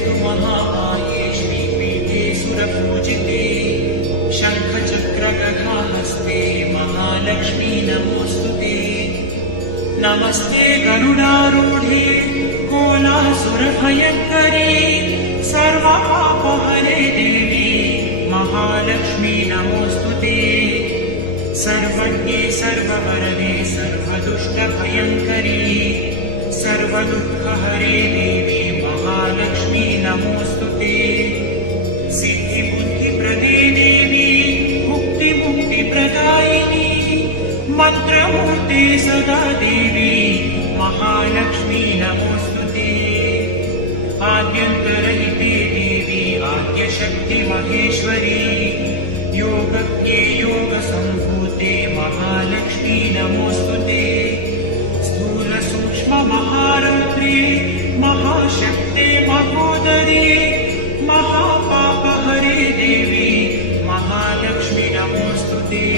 स्तु महामाये श्रीपीठे सुरपूजिते शङ्खचक्रगदाहस्ते महालक्ष्मी नमोऽस्तुते। नमस्ते गरुडारूढे कोलासुरभयङ्करे सर्वपापहरे देवी महालक्ष्मी नमोऽस्तुते। सर्वज्ञे सर्ववरदे सर्वदुष्टभयङ्करी सर्वदुःखहरे देवी महालक्ष्मी नमोऽस्तुते। सिद्धिबुद्धिप्रदे देवी मुक्तिमुक्तिप्रदायिनी मन्त्रमूर्ते सदा देवी महालक्ष्मी नमोऽस्तुते। आद्यन्तरहिते देवी आद्यशक्तिमहेश्वरी योगज्ञे योगसम्भूते महालक्ष्मी नमोऽस्तुते। स्थूलसूक्ष्ममहारौद्रे महाशक्ते महोदरे महापापहरे देवी महालक्ष्मी नमोऽस्तुते।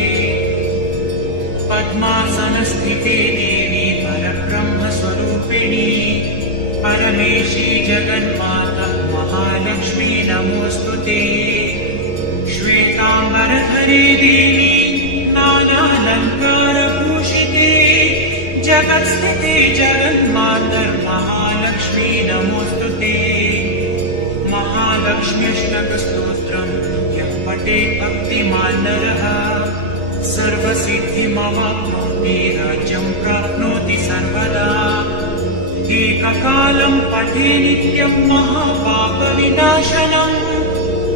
पद्मासनस्थिते देवी परब्रह्मस्वरूपिणी परमेशी जगन्माता महालक्ष्मी नमोऽस्तुते। श्वेताम्बरधरे देवी नानालङ्कारभूषिते जगत्स्थिते जगन्मातर्महालक्ष्मी नमोऽस्तुते। महालक्ष्म्यष्टकस्तोत्रम् यः पठेत् भक्तिमान् नरः सर्वसिद्धिमवाप्नोति राज्यं प्राप्नोति सर्वदा। एककालं पठे नित्यं महापापविनाशनम्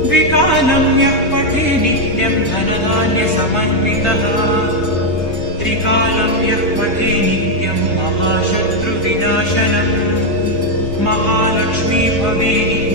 द्विकालं यः पठे नित्यं धनधान्यसमन्वितः त्रिकालं यः पठे नित्यं महाशत्रुविनाशनम् महालक्ष्मी भवेत्